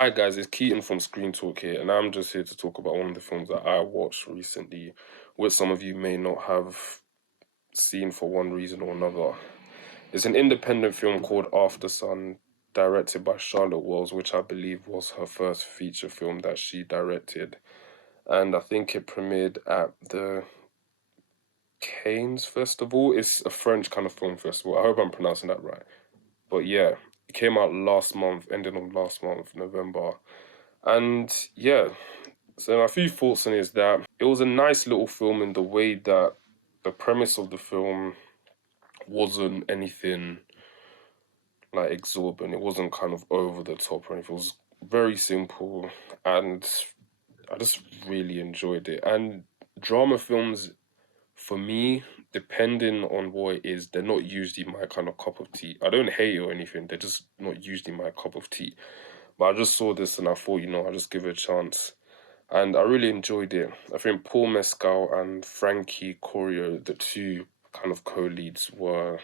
Hi guys, it's Keaton from ScreenTalk here, and I'm just here to talk about one of the films that I watched recently, which some of you may not have seen for one reason or another. It's an independent film called Aftersun, directed by Charlotte Wells, which I believe was her first feature film that she directed. And I think it premiered at the Cannes Festival. It's a French kind of film festival. I hope I'm pronouncing that right. But yeah, it came out last month, ending on last month, November. And yeah, so my few thoughts on it is that it was a nice little film in the way that the premise of the film wasn't anything like exorbitant. It wasn't kind of over the top or anything. It was very simple, and I just really enjoyed it. And drama films, for me, depending on what it is, they're not usually my kind of cup of tea. I don't hate it or anything. They're just not usually my cup of tea. But I just saw this and I thought, I'll just give it a chance. And I really enjoyed it. I think Paul Mescal and Frankie Corio, the two kind of co-leads, were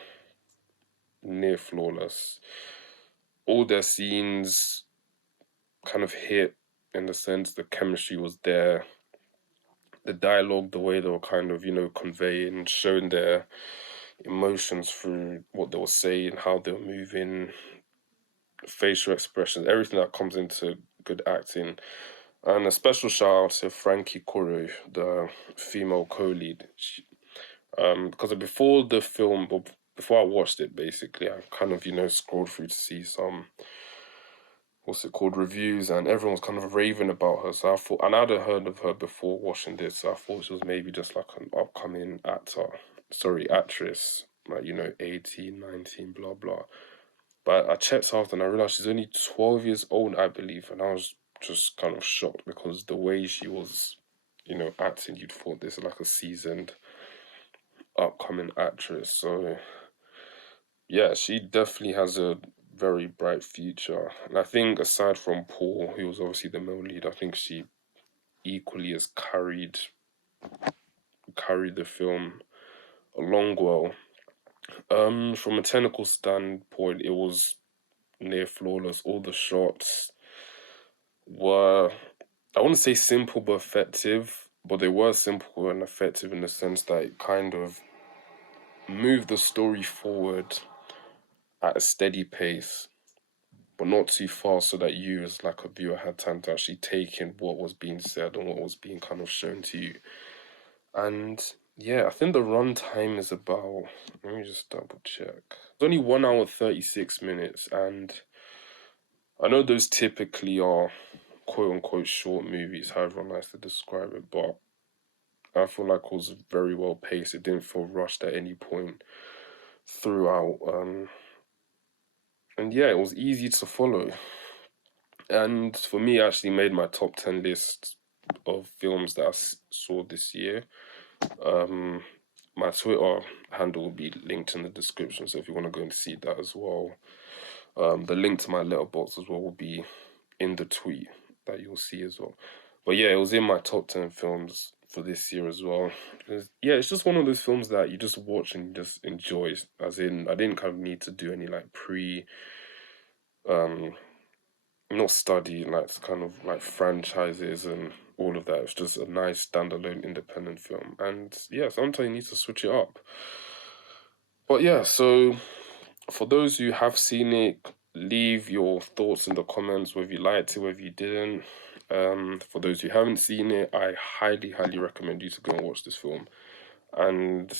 near flawless. All their scenes kind of hit in the sense the chemistry was there. The dialogue, the way they were kind of, conveying, showing their emotions through what they were saying, how they were moving, facial expressions, everything that comes into good acting. And a special shout out to Frankie Corio, the female co-lead. Because before the film, or before I watched it, basically, I kind of, scrolled through to see some, what's it called, reviews, and everyone was kind of raving about her. So I thought, and I'd heard of her before watching this, so I thought she was maybe just like an upcoming actress, like, 18, 19, blah, blah. But I checked after and I realized she's only 12 years old, I believe, and I was just kind of shocked because the way she was, acting, you'd thought this is like a seasoned upcoming actress. So yeah, she definitely has a very bright future. And I think aside from Paul, who was obviously the male lead, I think she equally has carried the film along well. From a technical standpoint, it was near flawless. All the shots were, I wouldn't say simple but effective, but they were simple and effective in the sense that it kind of moved the story forward at a steady pace, but not too fast so that you as like a viewer had time to actually take in what was being said and what was being kind of shown to you. And yeah, I think the runtime is about, let me just double check. It's only 1 hour 36 minutes, and I know those typically are quote unquote short movies, however one likes to describe it, but I feel like it was very well paced. It didn't feel rushed at any point throughout. And yeah, it was easy to follow. And for me, I actually made my top 10 list of films that I saw this year. My Twitter handle will be linked in the description, so if you want to go and see that as well. The link to my letterbox as well will be in the tweet that you'll see as well. But yeah, it was in my top 10 films for this year as well. Yeah, it's just one of those films that you just watch and you just enjoy. As in, I didn't kind of need to do any like um, not study like kind of like franchises and all of that. It's just a nice standalone independent film. And yeah, sometimes you need to switch it up. But yeah, so for those who have seen it, leave your thoughts in the comments, whether you liked it, whether you didn't. For those who haven't seen it, I highly, highly recommend you to go and watch this film. And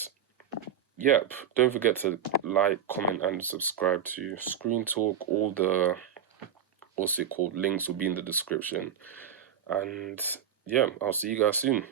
yep, don't forget to like, comment, and subscribe to Screen Talk. All the, what's it called, links will be in the description. And yeah, I'll see you guys soon.